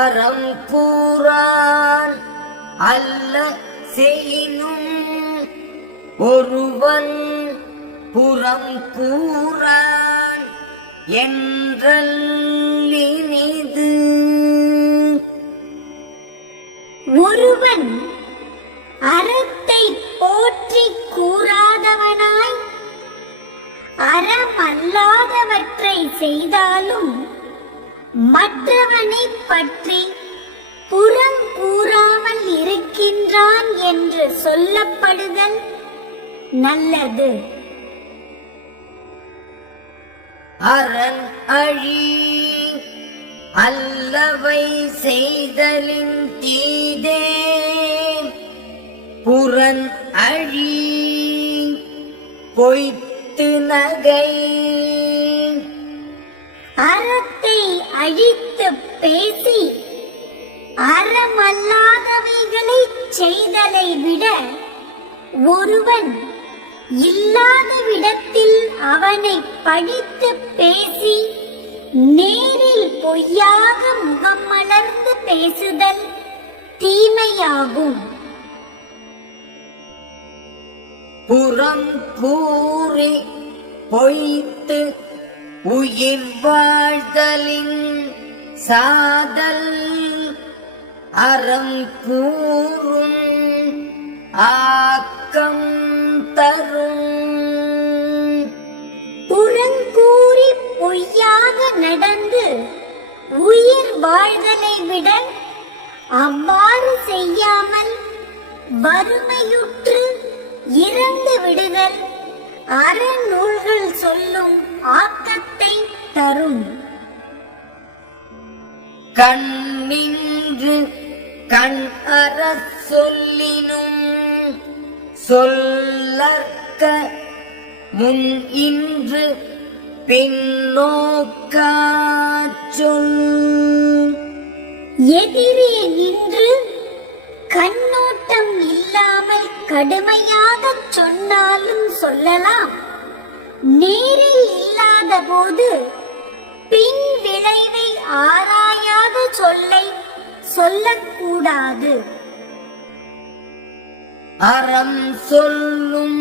அறம் கூறான் அல்ல செய்யினும் ஒருவன் புறம் கூறான் என்றல்லினிது. ஒருவன் அறத்தை போற்றி கூறாதவனாய் அறமல்லாதவற்றை செய்தாலும் மற்றவனை பற்றி புறம் கூறாமல் இருக்கின்றான் என்று சொல்லப்படுதல் நல்லது. அரண் அழி அல்லவை செய்தலின் தீதே புறன் அழி பொய்த்து நகை. அறத்தை அழித்து பேசி அறமல்லாதவைகளை செய்தலை விட ஒருவன் இல்லாத விடத்தில் அவனை பழித்து பேசி நேரில் பொய்யாக முகம் மலர்ந்து பேசுதல் தீமையாகும். புறம் கூறி பொய்த்து உயிர் வாழ்தலின் சாதல் அறம் கூறும் ஆக்கம் தரும். புறங்கூறி பொய்யாக நடந்து உயிர் வாழ்தலை விட அவ்வாறு செய்யாமல் வறுமையுற்று இறந்து விடுதல் அறநூல்கள் சொல்லும் ஆக்கத்தை தரும். கண்ணின்று கண் அற சொல்லினும் சொல்லற்க முன் இன்று பின்னோக்காச் சொல். எதிரே நின்று கண்ணோட்டம் இல்லாமல் கடுமையாக சொன்னாலும் சொல்லலாம். நேரில் இல்லாத போது பின் விளைவை ஆராயாத சொல்லை சொல்லக்கூடாது. அறம் சொல்லும்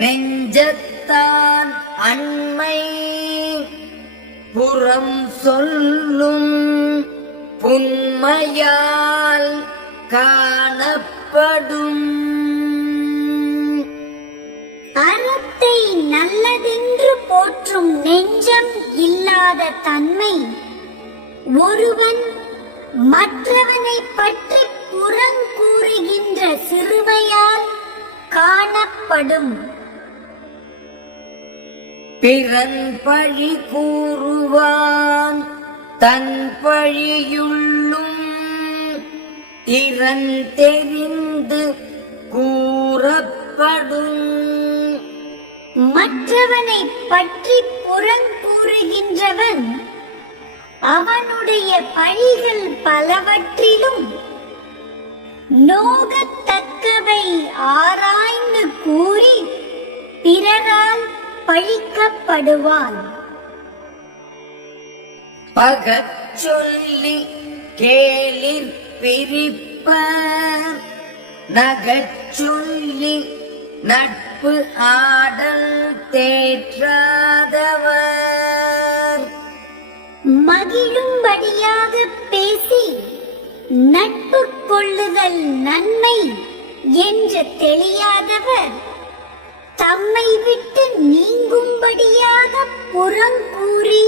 நெஞ்சத்தான் அண்மை புறம் சொல்லும் புன்மையால் காணப்படும். அறத்தை நல்லதென்று போற்றும் நெஞ்சம் இல்லாத தன்மை ஒருவன் மற்றவனை பற்றி புறங்கூறுகின்ற சிறுமையால் காணப்படும். பிறன் பழி கூறுவான் தன் பழியுள்ளும் திறன் தெரிந்து கூறப்படும். மற்றவனை பற்றி புறங்கூறுகின்றவன் அவனுடைய பழிகள் பலவற்றிலும் நோகத்தக்கவை ஆராய்ந்து கூறி பிறரால் பழிக்கப்படுவான். பகச் சொல்லி கேளிர் பிரிப்பர் நகச் சொல்லி நட்பு ஆடல் தேற்றாதவர். மகிழும்படியாக பேசி நட்பு கொள்ளுதல் நன்மை என்று தெரியாதவர் தம்மை விட்டு நீங்கும்படியாக புறங்கூறி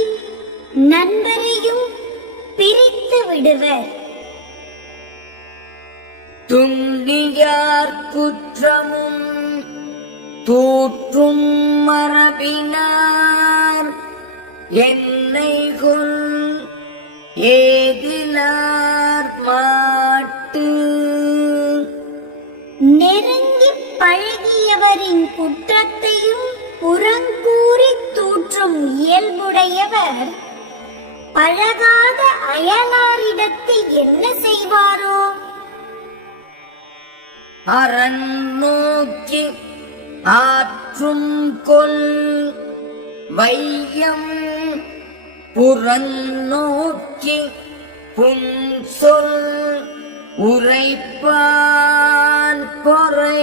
நண்பரையும் பிரித்து விடுவர். துண்ணியார் குற்றமும் தூற்றும் மரபினார் என்னை கொல் ஏதிலார் மாட்டு. நெருங்கி பழகியவரின் குற்றத்தையும் புறங்கூறி தூற்றும் இயல்புடையவர் பழகாத அயலாரிடத்து என்ன செய்வாரோ? அரண் நோக்கி ஆற்றும் கொல் வையம் புறநோக்கி புன்சொல் உரைப்பான் பொறை.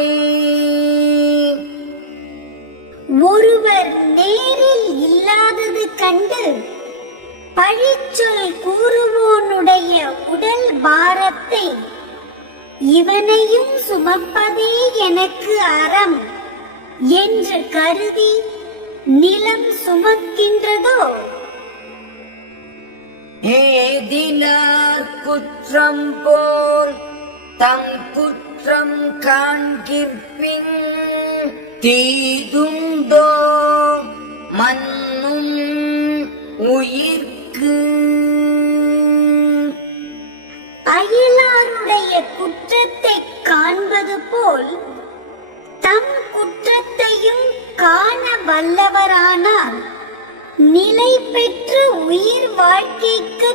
ஒருவர் நேரில் இல்லாதது கண்டு பழிச்சொல் கூறுவோனுடைய உடல் பாரத்தை இவனையும் சுமப்பதே எனக்கு அறம் என்று கருதி நிலம் சுமக்கின்றதோ? ஏதினார் குற்றம் போல் தம் குற்றம் காண்கிற்பின் தீதுண்டோ மன்னும் உயிர்க்கு. அயலாருடைய குற்றத்தை காண்பது போல் தம் குற்றத்தையும் காண வல்லவரானால் நிலை பெற்று உயிர் வாழ்க்கைக்கு